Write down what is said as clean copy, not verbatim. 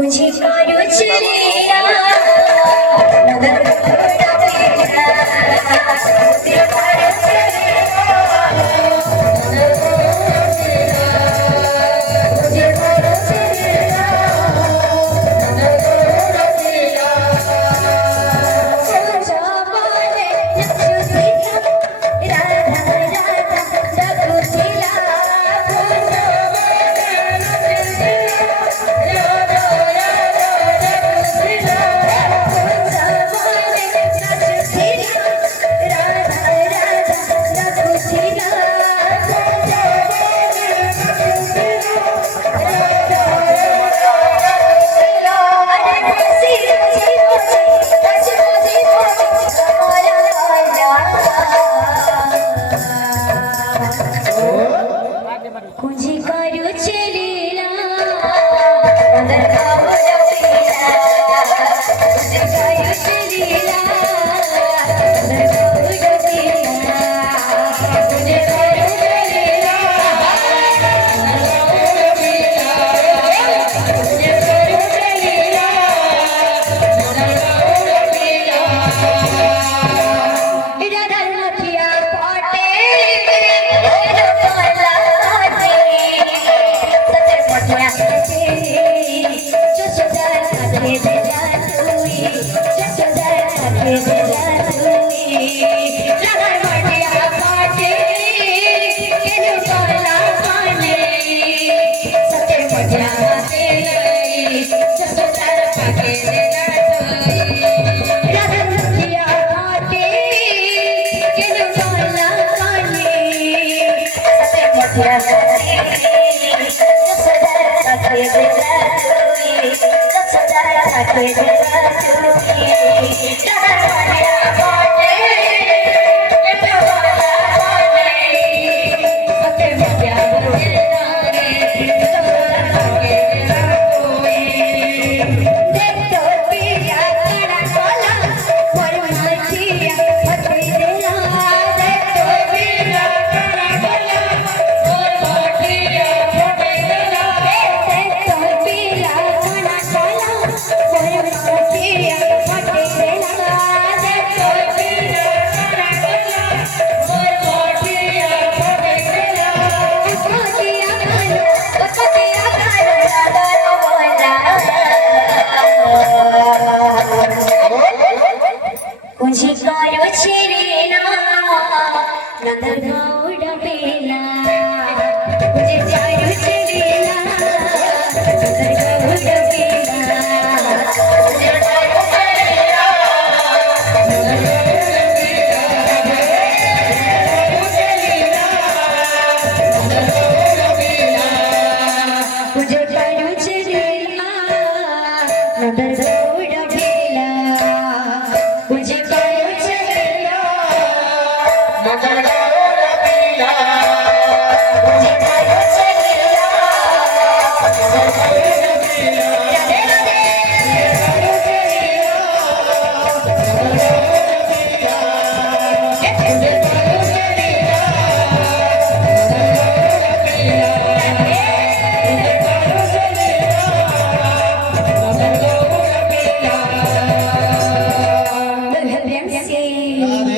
मुझे करो चलिया नगर घोड़ा बेला मुझे करो चलिया मुझे करो चलिया नगर घोड़ा बेला सजा वाले नक्शे राधा राधा रघुजीला सजा वाले नक्शे मुझे करो चलेला अंदर का बोला मुझे करो चलेला अंदर का बोला मुझे करो चलेला मुझे करो चलेला राधा नथिया पाटे मुझे करो चलेला नगर घोड़ा बेला मुझे करो चलेला नगर घोड़ा बेला मुझे करो चलेला नगर घोड़ा बेला मुझे करो चलेला नगर